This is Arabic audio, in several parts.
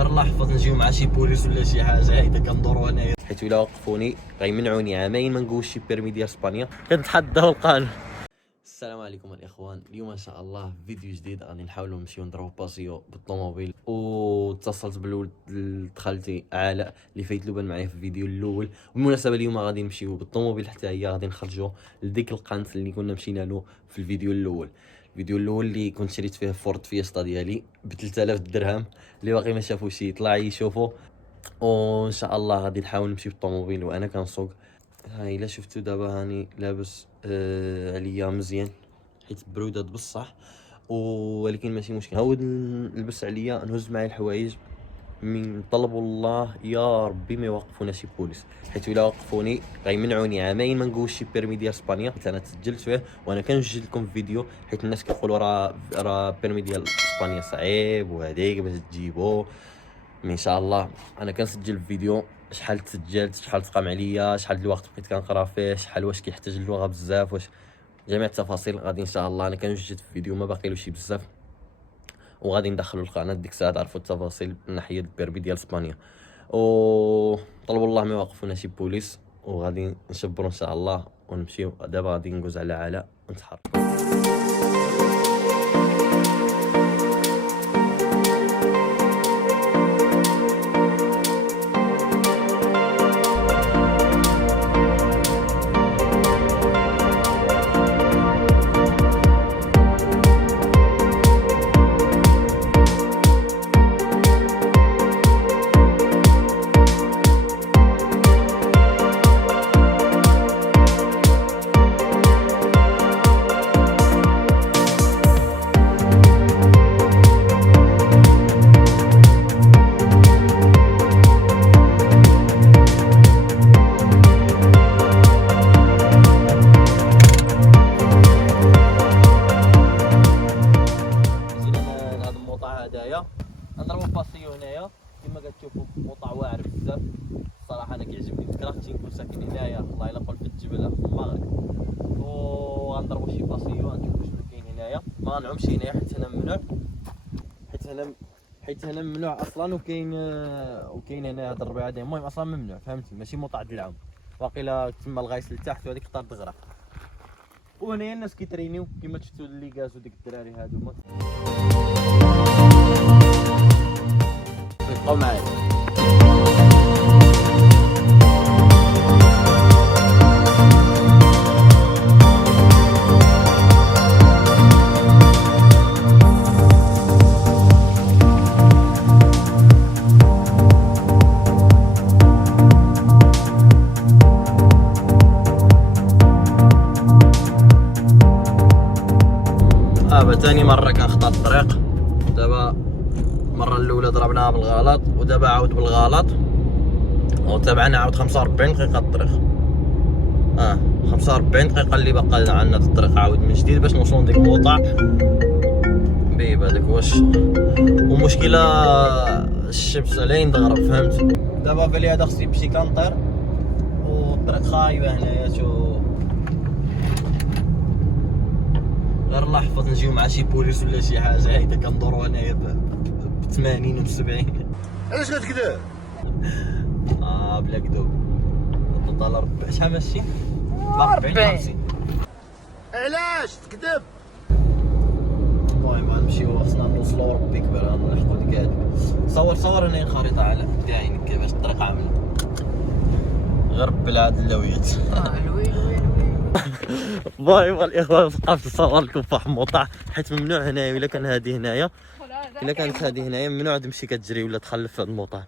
غير الله يحفظ نجيو مع شي بوليس ولا شي حاجه هيدا كندوروا هنايا، حيت الا وقفوني غيمنعوني عامين ما نقولش شي بيرمي ديال اسبانيا، كنتحداو القانون. السلام عليكم الاخوان، اليوم ان شاء الله فيديو جديد غادي نحاولوا نمشيو نضربوا باسيو بالطوموبيل. واتصلت بالولد خالتي علاء اللي فايت له بان معايا في الفيديو الاول. بالمناسبه اليوم غادي نمشيو بالطوموبيل حتى هي غادي نخرجوا لديك القنت اللي كنا مشينا له في الفيديو الاول. الفيديو الاول اللي كنت شريت فيه فورد فيستا ديالي ب 3000 درهم، اللي باقي ما شافوش يطلع يشوفوا. وان شاء الله غادي نحاول نمشي بالطوموبيل وانا كنسوق. هاي الا شفتوا دابا هاني لابس عليا مزيان حيت برودات بصح، ولكن ماشي مشكل. هاود نلبس عليا نهز معايا الحوايج من طلبوا الله يا ربي ما يوقفونا شي بوليس، حيت الا وقفوني غيمنعوني عامين ما نقولش شي بيرمي ديال اسبانيا. حيت انا تسجلت فيه وانا كنسجل لكم فيديو، حيت الناس كيقولوا راه بيرمي ديال اسبانيا صعيب وهذيك باش تجيبو. ان شاء الله انا كنسجل الفيديو شحال تسجلت، شحال تقام عليا، شحال د الوقت بقيت كنقرا فيه، شحال واش كيحتاج اللغه بزاف، واش جميع التفاصيل غادي ان شاء الله. انا كنوجد في الفيديو ما باقيلوش بزاف، وغادي ندخلوا القناه ديك الساعه تعرفوا التفاصيل من ناحيه البيربي ديال اسبانيا. وطلبوا الله ما يوقفونا شي بوليس، وغادي نشبروا ان شاء الله ونمشيو. دابا غادي ندوز على علاء ونتحرك. نضربوا باسيو هنايا كما كتشوفوا، موطع واعر بزاف. الصراحه انا كيعجبني، كرهتي نكون ساكن هنايا والله الا قول في الجبل في المغرب. وغنضربوا شي باسيو غنشوفوا شنو كاين هنايا. ما غنعومش هنايا حيت هنا ممنوع، حيت هنا ممنوع اصلا. وكاين هنا هاد الربيعه ديال المهم اصلا ممنوع، فهمتي؟ ماشي موطع د العوم. واقيلا تما الغايس لتحت وهذيك تقدر تغرق. وهنايا الناس كيترينيو كما شفتوا اللي كازو ديك الدراري هادوما. بقاو معايا. تاني مرة كنخطا الطريق. دابا المرة الأولى ضربناها بالغلط، ودابا عاود بالغلط، وتابعنا عاود 45 دقيقة الطريق. 45 دقيقة اللي باقا عندنا في الطريق عاود من جديد باش نوصلو لديك الموطع بيب هذاك واش. ومشكلة الشمس علين تغرب، فهمت؟ دابا بالي هذا خصني نمشي كنطير، والطريق خايبة هنايا. شو غير الله يحفظ نجيو مع شي بوليس ولا شي حاجه هيدا كندوروا هنايا ب 80 و 70. علاش كتكذب؟ بلا كذوب. والله ربي شحال ماشي؟ 40 50. علاش تكذب؟ المهم غنمشيو خصنا نوصلو ربي كبر غنلحقو ديك هاديك. صور هنايا الخريطه على دي عينك كيفاش الطريق عامله. غير بلاد اللويات. الويل ويل باي الاخوان، بقيت نصور لكم في واحد الموطع حيت ممنوع هنايا. الا كان هذه هنايا، الا كانت هذه هنايا ممنوع تمشي كتجري ولا تخلف في هذا الموطع.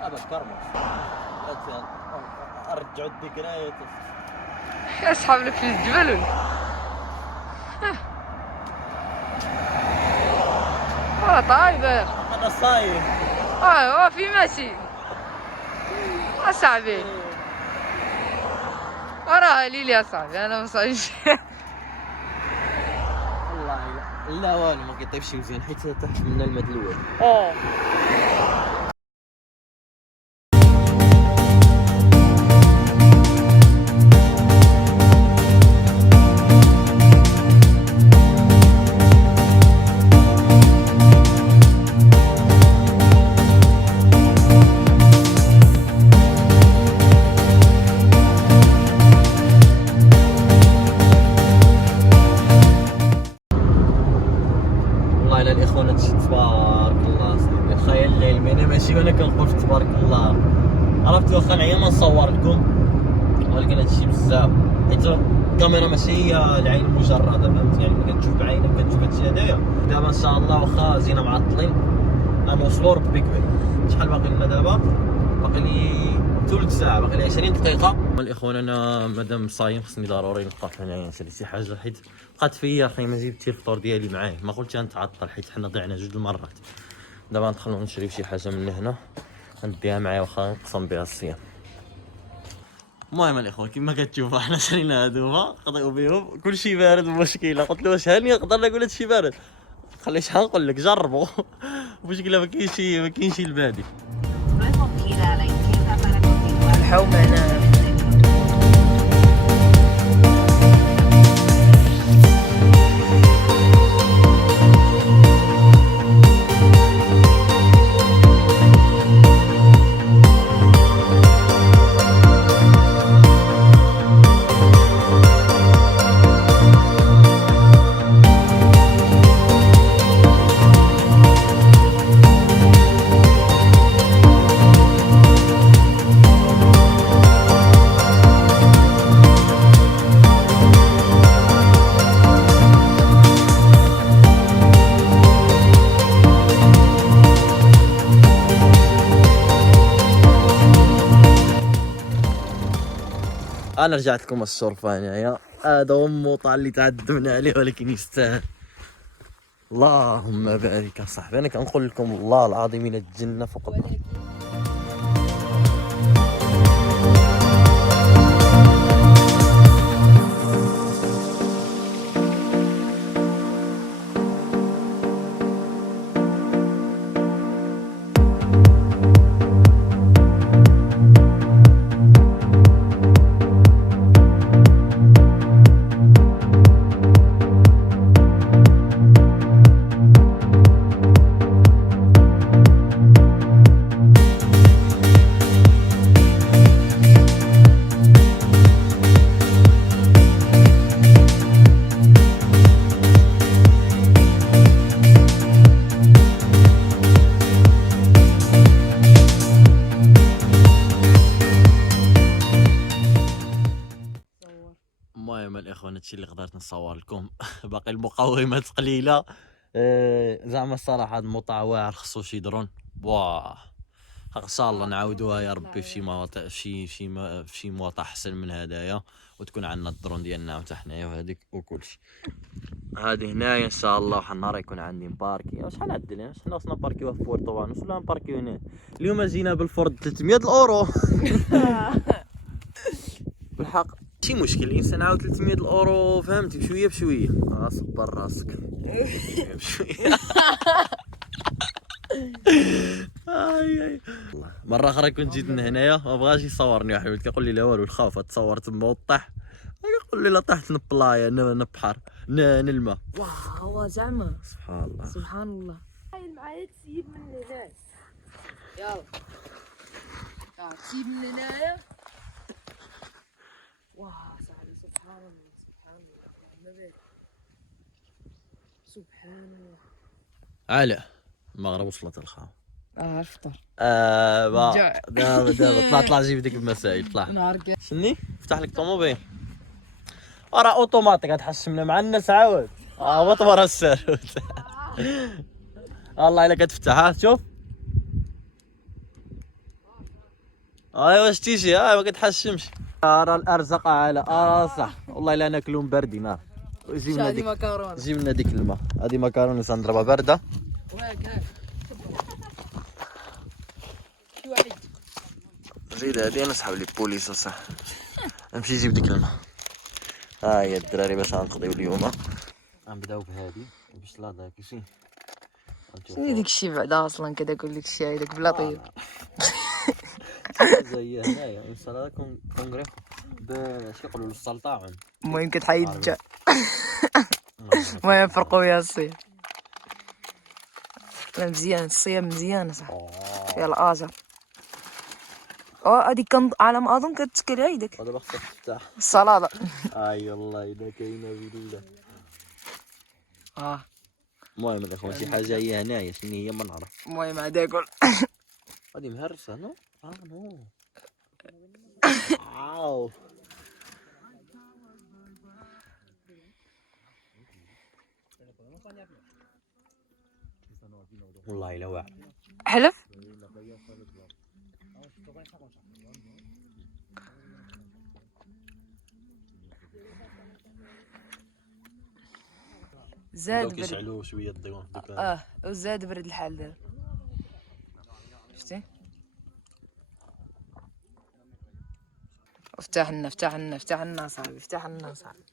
هذا كرمس رجعوا الذكريات يا اصحاب لك في الجبل طايبر. انا صاير هو في ماشي اصاحبي. راه ليلي يا صاحبي انا مصايبش. والله لا والو ما كيطيبش مزيان حيت تحت من الماء الاول. كنعلم انا ماشي وانا كنقول تبارك الله. عرفتي واخا نعيا ما نصور لكم، ولكن هادشي بزاف حيت الكاميرا ماشي هي العين المجرده، فهمتي؟ يعني ملي كتشوف بعينك كتشوف هادشي هدايا. دابا ان شاء الله واخا زينا معطلين غنوصلوا ربي كبير. شحال باقي لنا دابا؟ باقي لي ثلث ساعه، باقي لي 20 دقيقه. الاخوان انا مادام صايم خصني ضروري نوقف هنايا نشري شي حاجه، حيت بقات فيا اخي ما جبتي الفطور ديالي معايا، ما قلتش غنتعطل حيت حنا ضيعنا جوج المرات. دابا ندخلوا نشري شي حاجه من هنا نديها معايا واخا نقسم بها الصيام. المهم الاخوان كما كتشوفوا حنا شرينا هادوما قضيو بهم كلشي بارد مشكله. قلت له واش هاني نقدر نقول هادشي بارد؟ خلي شحال نقول لك جربوا. مشكله ما كاينش البادي. الحوم هنا انا رجعت لكم الشرفه هنايا. هذا هو الموطع اللي تعذبنا عليه ولكن يستاهل. اللهم بارك اصاحبي، انا كنقول لكم والله العظيم الى الجنه فوق الارض. المهم الاخوان هادشي اللي قدرت نصور لكم. باقي المقومات قليله. زعما الصراحه هاد الموطع واعر خصو شي درون. واه ان شاء الله نعاودوها يا ربي في شي مواطع في شي مواطع احسن من هدايا، وتكون عندنا الدرون ديالنا حتى حنايا وهذيك وكلشي. هادي هنايا ان شاء الله وحنا النهار يكون عندي مباركي. شحال عاد لنا حنا وصلنا نباركيوها في بورتو بانوس ولا نباركيو هنا؟ اليوم جينا بالفورد 300 الاورو. بالحق شي مشكل الانسان عاود 300 الاورو فهمتي بشويه بشويه. صبر راسك بشويه. اي مره اخرى كنت جيت من هنايا ما بغاش يصورني واحد ولد كيقول لي لا والو الخوف تصور تما وطيح. كيقول لي لا طحت نبلايا نبحر نلمى. هو زعما سبحان الله سبحان الله. هاي معايا تسيب من هنايا. يلا تسيب من هنايا. واه صاحبي سبحان الله سبحان الله اللهم بارك. سبحان الله. علا المغرب وصلت الخاو. فطر. دابا طلع جيب ديك المسائل طلع. نهار كامل. شني فتح لك طوموبيل راه اوتوماتيك غتحشمنا مع الناس عاود. هبط ورا الساروت. والله الا كتفتح شوف. ايوا شتي شي ما كتحشمش. راه الارزاق على صح والله الا ناكلو باردين. جيبنا ديك مكرونه. جيبنا ديك الماء. هذه مكرونه سنضربها بارده. زيد هادي نسحب لي بوليس صح. نمشي نجيب ديك الماء. ها هي الدراري باش غنقضيو اليوم. غنبداو بهادي باش لا داك شي. شنو ديك الشي بعدا اصلا كذا كل ديك الشي هذاك بلا طيب. زي هنايا انسان كونغري باش يقولوا له السلطعون. المهم كتحيد الجا. المهم فرقوا يا الصيام. مزيان الصيام مزيان صح. يلا ازر. هذيك على ما اظن كتسكر عيدك. هذا خصك تفتح الصلاة. اي والله الا كاينه بالله. المهم الاخوان شي حاجه هي هنايا شنو هي ما نعرف. المهم عاد اكل. هذه مهرسة نو؟ نو. واو. والله لا واعر. حلف. زاد برد. يشعلوا شوية الضيوان في الدكان. وزاد برد الحال دابا. شفتي؟ افتح لنا صاحبي، افتح لنا صاحبي.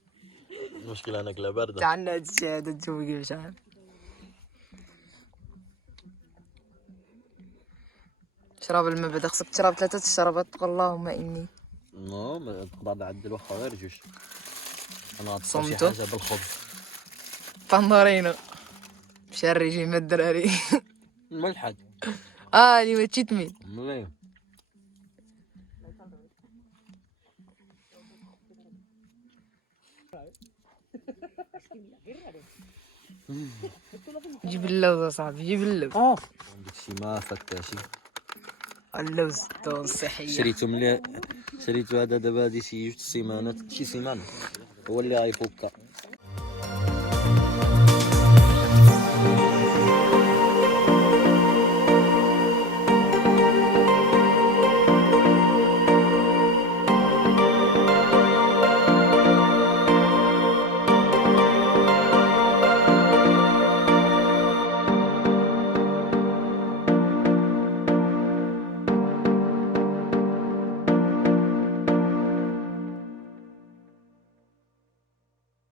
المشكلة أنا كلا باردة. افتح لنا هادشي هذا تشوف كيفاش عامل. شراب الماء بعدا خصك تشرب 3 الشرابات تقول اللهم اني. ما تقدر تعدل واخا غير جوج. أنا غنطلب شي صمتو؟ حاجة بالخبز. باندورينو. مشى الريجيم الدراري. ملحد. اليوم تشيت ميل. مليح. جيب اللوز اصاحبي، جيب اللوز. عندك شي ما فتاشي. اللوز دون صحية. شريتو هذا دابا هادي شي 2 سيمانات، شي سيمانة هو اللي غيفك.